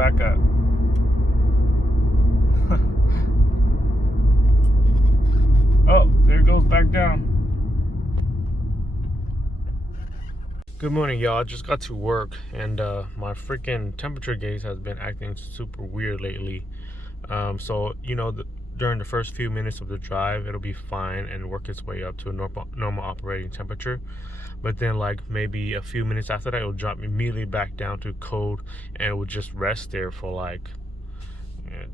back up. Oh, there it goes back down. Good morning, y'all. I just got to work and my freaking temperature gauge has been acting super weird lately. So during the first few minutes of the drive, it'll be fine and work its way up to a normal operating temperature. But then like maybe a few minutes after that, it'll drop immediately back down to cold, and it will just rest there for like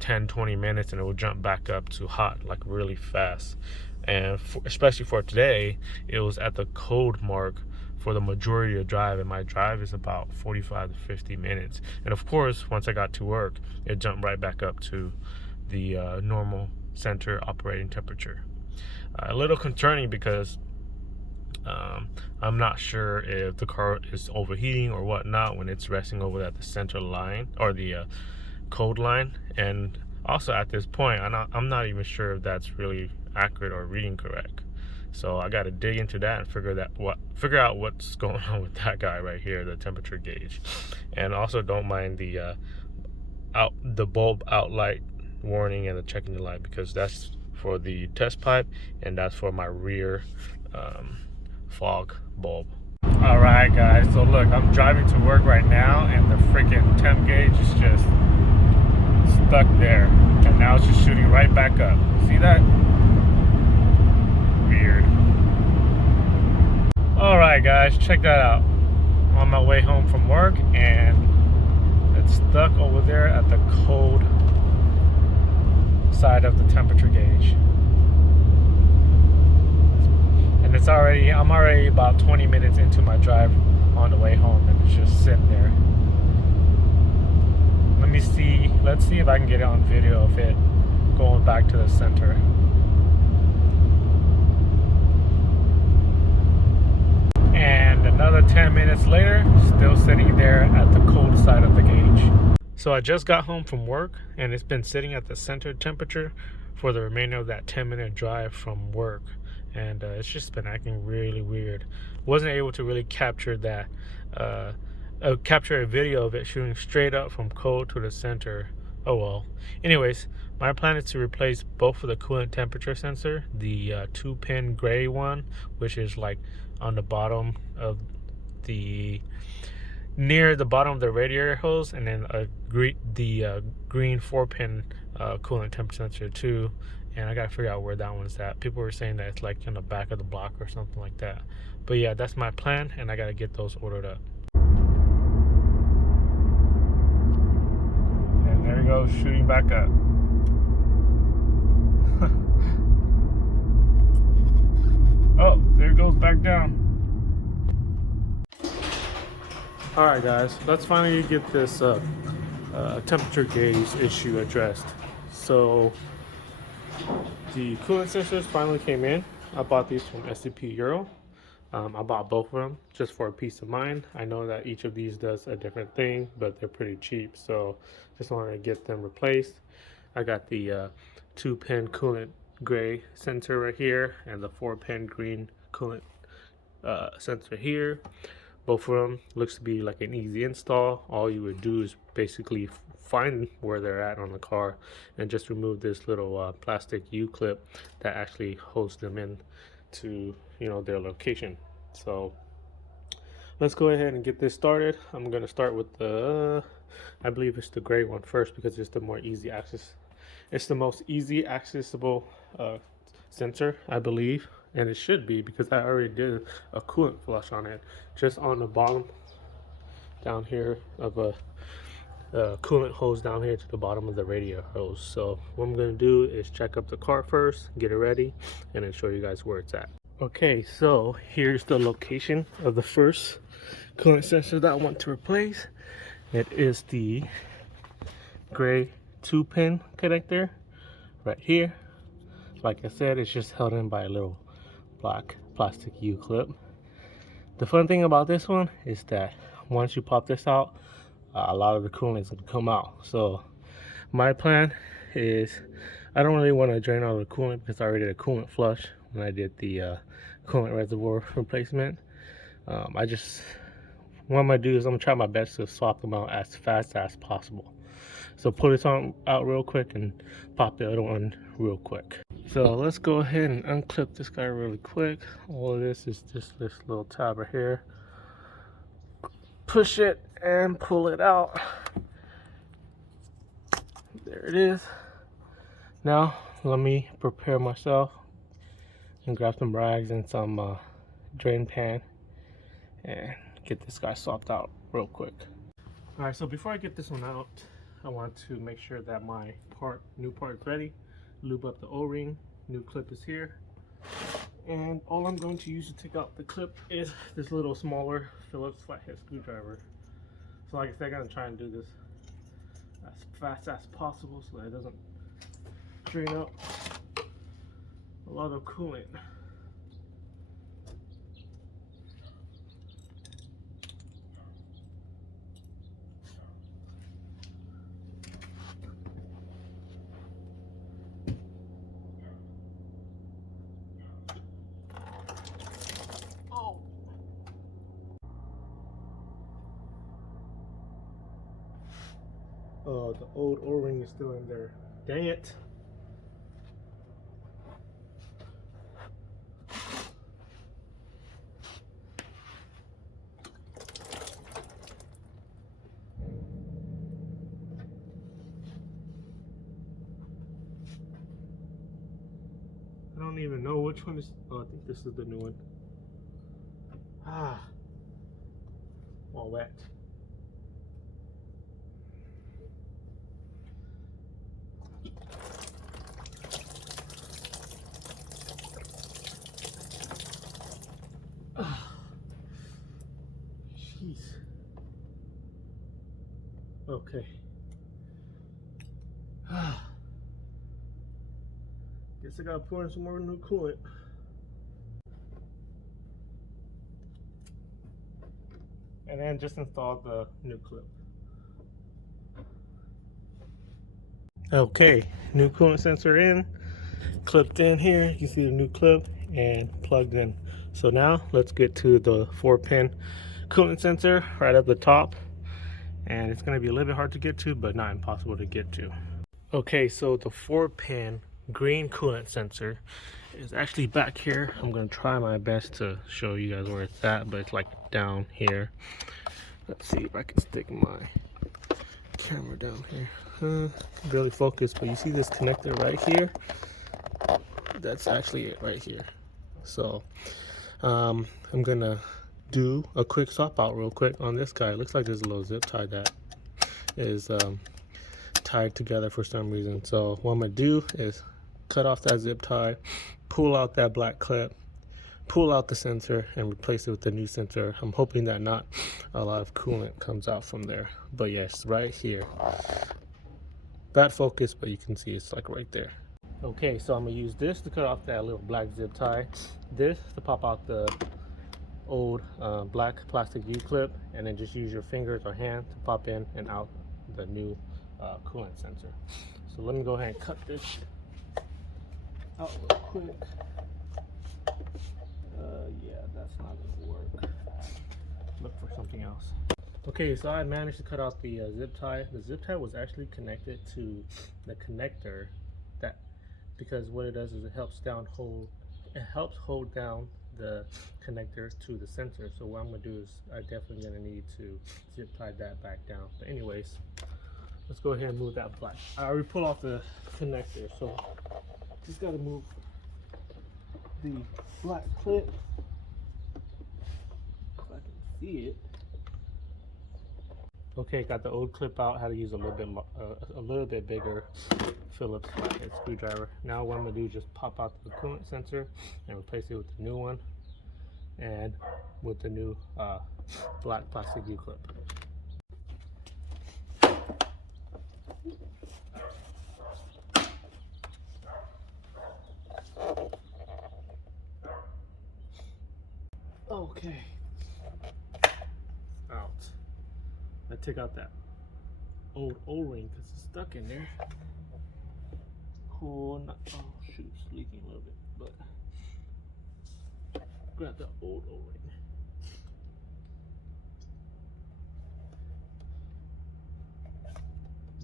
10-20 minutes, and it will jump back up to hot like really fast. And especially for today, it was at the cold mark for the majority of the drive, and my drive is about 45 to 50 minutes. And of course, once I got to work, it jumped right back up to the normal center operating temperature. A little concerning because I'm not sure if the car is overheating or whatnot when it's resting over at the center line or the cold line. And also at this point, I'm not even sure if that's really accurate or reading correct. So I got to dig into that and figure out what's going on with that guy right here, the temperature gauge. And also don't mind the bulb out light warning and the checking the light, because that's for the test pipe and that's for my rear fog bulb. All right, guys. So look, I'm driving to work right now, and the freaking temp gauge is just stuck there, and now it's just shooting right back up. See that? Weird. All right, guys, check that out. I'm on my way home from work, and it's stuck over there at the cold side of the temperature gauge. And I'm already about 20 minutes into my drive on the way home, and it's just sitting there. Let's see if I can get it on video of it going back to the center. And another 10 minutes later, still sitting there at the cold side of the gauge. So I just got home from work, and it's been sitting at the center temperature for the remainder of that 10-minute drive from work. And it's just been acting really weird. Wasn't able to really capture that, capture a video of it shooting straight up from cold to the center. Oh well. Anyways, my plan is to replace both of the coolant temperature sensor, the 2-pin gray one, which is like on the bottom of near the bottom of the radiator hose, and then green 4-pin coolant temperature sensor too. And I gotta figure out where that one's at. People were saying that it's like in the back of the block or something like that. But yeah, that's my plan, and I gotta get those ordered up. And there it goes, shooting back up. Oh, there it goes back down. Alright guys, let's finally get this temperature gauge issue addressed. So the coolant sensors finally came in. I bought these from SCP Euro. I bought both of them just for a peace of mind. I know that each of these does a different thing, but they're pretty cheap, so just wanted to get them replaced. I got the 2-pin coolant gray sensor right here, and the 4-pin green coolant sensor here. Both of them looks to be like an easy install. All you would do is basically find where they're at on the car and just remove this little plastic U-clip that actually holds them in to their location. So let's go ahead and get this started. I'm going to start with the I believe it's the gray one first, because it's the more easy access. It's the most easy accessible sensor, I believe, and it should be, because I already did a coolant flush on it, just on the bottom down here of a coolant hose down here to the bottom of the radiator hose. So what I'm going to do is check up the car first, get it ready, and then show you guys where it's at. Okay, so here's the location of the first coolant sensor that I want to replace. It is the gray 2-pin connector right here. Like I said, it's just held in by a little black plastic U-clip. The fun thing about this one is that once you pop this out, a lot of the coolant is going to come out. So my plan is, I don't really want to drain all the coolant because I already did a coolant flush when I did the coolant reservoir replacement. What I'm going to do is I'm going to try my best to swap them out as fast as possible. So pull this on out real quick and pop the other one real quick. So let's go ahead and unclip this guy really quick. All of this is just this little tab right here. Push it and pull it out. There it is. Now let me prepare myself and grab some rags and some drain pan and get this guy swapped out real quick. All right, so before I get this one out, I want to make sure that my new part is ready. Lube up the O-ring. New clip is here, and all I'm going to use to take out the clip is this little smaller Phillips flathead screwdriver. So like I said, I'm gonna try and do this as fast as possible so that it doesn't drain up a lot of coolant. Oh, the old O-ring is still in there. Dang it. I don't even know which one is. Oh, I think this is the new one. Ah, all wet. Jeez. Okay. Guess I gotta pour in some more new coolant. And then just install the new clip. Okay, new coolant sensor in, clipped in here. You can see the new clip and plugged in. So now let's get to the 4-pin coolant sensor right up the top. And it's gonna be a little bit hard to get to, but not impossible to get to. Okay, so the 4-pin green coolant sensor is actually back here. I'm gonna try my best to show you guys where it's at, but it's like down here. Let's see if I can stick my camera down here. Barely focused, but you see this connector right here? That's actually it right here. So I'm gonna do a quick swap out real quick on this guy. It looks like there's a little zip tie that is tied together for some reason. So what I'm gonna do is cut off that zip tie, pull out that black clip, pull out the sensor, and replace it with the new sensor. I'm hoping that not a lot of coolant comes out from there, but yes, right here. Bad focus, but you can see it's like right there. Okay, so I'm gonna use this to cut off that little black zip tie, this to pop out the old black plastic U-clip, and then just use your fingers or hand to pop in and out the new coolant sensor. So let me go ahead and cut this out real quick. Yeah, that's not gonna work. Look for something else. Okay, so I managed to cut out the zip tie. The zip tie was actually connected to the connector, that because what it does is it helps hold down the connector to the sensor. So what I'm gonna do is I'm definitely gonna need to zip tie that back down. But anyways, let's go ahead and move that black. I already pulled off the connector, so just gotta move the black clip if I can see it. Okay, got the old clip out. Had to use a little bit bigger Phillips flathead screwdriver. Now what I'm gonna do is just pop out the coolant sensor and replace it with the new one, and with the new black plastic U clip. Okay, out. I took out that old O-ring because it's stuck in there. Cool. Oh shoot, it's leaking a little bit, but grab the old O-ring.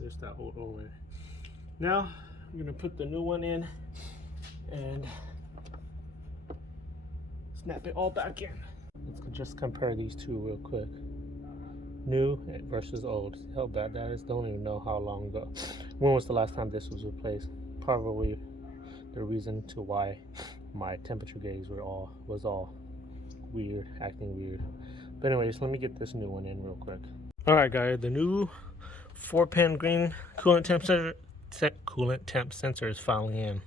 There's that old O-ring. Now I'm gonna put the new one in and snap it all back in. Let's just compare these two real quick. New versus old. See how bad that is? Don't even know how long ago. When was the last time this was replaced? Probably the reason to why my temperature gauge was all weird, acting weird. But anyways, let me get this new one in real quick. All right, guys, the new 4-pin green coolant temp sensor is finally in.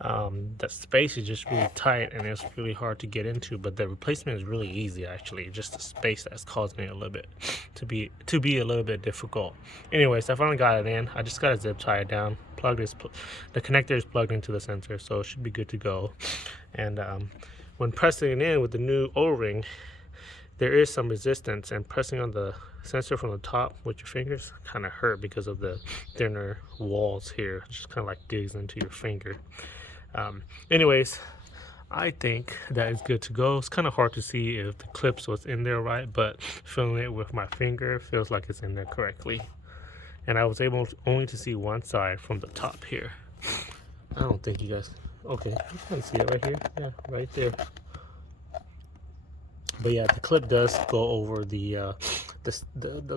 The space is just really tight and it's really hard to get into, but the replacement is really easy actually. Just the space that's causing it a little bit to be a little bit difficult. Anyways, I finally got it in. I just got to zip tie it down. The connector is plugged into the sensor, so it should be good to go. And when pressing it in with the new O-ring, there is some resistance, and pressing on the sensor from the top with your fingers kind of hurt because of the thinner walls here. It just kind of like digs into your finger. Anyways, I think that is good to go. It's kind of hard to see if the clips was in there right, but feeling it with my finger feels like it's in there correctly. And I was able only to see one side from the top here. I don't think you guys, okay, you can see it right here. Yeah, right there. But yeah, the clip does go over the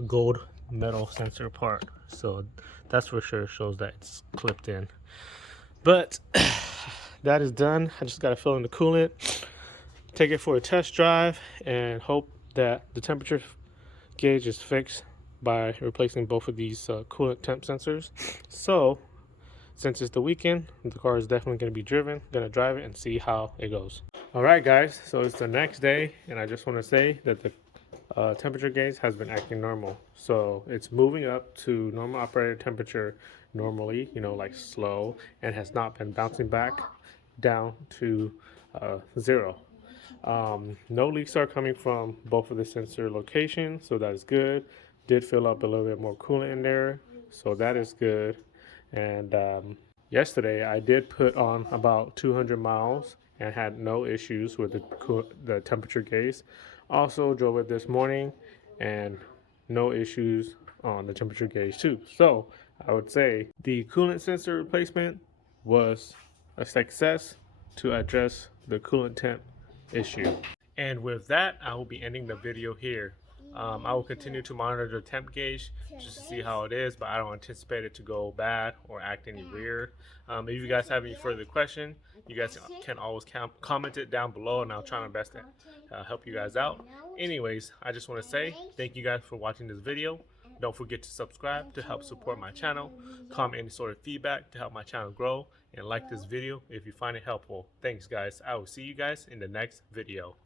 gold metal sensor part, so that's for sure shows that it's clipped in. But that is done. I just got to fill in the coolant, take it for a test drive, and hope that the temperature gauge is fixed by replacing both of these coolant temp sensors. So since it's the weekend, the car is definitely going to be driven. Gonna drive it and see how it goes. All right, guys, so it's the next day, and I just want to say that the temperature gauge has been acting normal. So it's moving up to normal operated temperature normally, you know, like slow, and has not been bouncing back down to 0. No leaks are coming from both of the sensor locations, so that is good. Did fill up a little bit more coolant in there, so that is good. And yesterday I did put on about 200 miles and had no issues with the temperature gauge. Also drove it this morning and no issues on the temperature gauge too. So I would say the coolant sensor replacement was a success to address the coolant temp issue. And with that, I will be ending the video here. I will continue to monitor the temp gauge just to see how it is, but I don't anticipate it to go bad or act any weird. If you guys have any further question, you guys can always comment it down below, and I'll try my best to help you guys out. Anyways, I just want to say thank you guys for watching this video. Don't forget to subscribe to help support my channel, comment any sort of feedback to help my channel grow, and like this video if you find it helpful. Thanks guys. I will see you guys in the next video.